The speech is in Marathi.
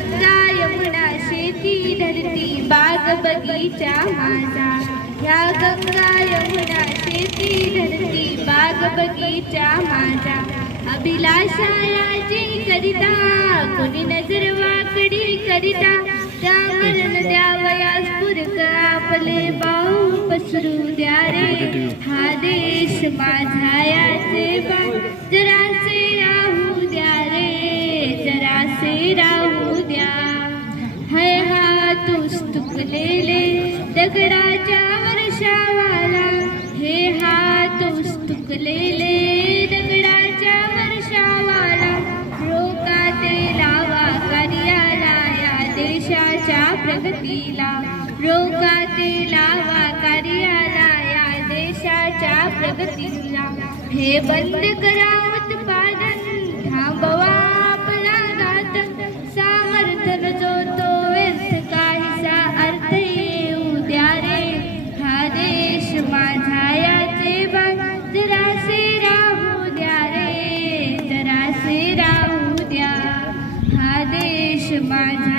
गंगा यमुना शेती धरती बाग बगीचा माझा, ह्या गंगा यमुना शेती धरती बाग बगीचा माझा. अभिलाषा याची करिता कोणी नजर वाकडी करिता, त्या मरण द्यावयास पुरक आपले बाहू पसरू द्या रे. हा देश माझा याचे बा जरासे राहू द्या रे, जरासे राहू द्या. हय हातूस तुकलेले दगडाच्या वर्षावाला, हे हातूस तुकलेले दगडाच्या वर्षावाला. रोकाते लावा कार्याला या देशाच्या प्रगतीला, रोकाते लावा कार्याला या देशाच्या प्रगतीला. हे बंद करा उत्पादन, थांबवा आपला घातक. सामर्थ्य जो तो व्यर्थ काहीसा अर्थ येऊ द्या रे. हा देश माझा याचे बा जरासे राहू द्या रे, जरासे राहू द्या. हा देश माझा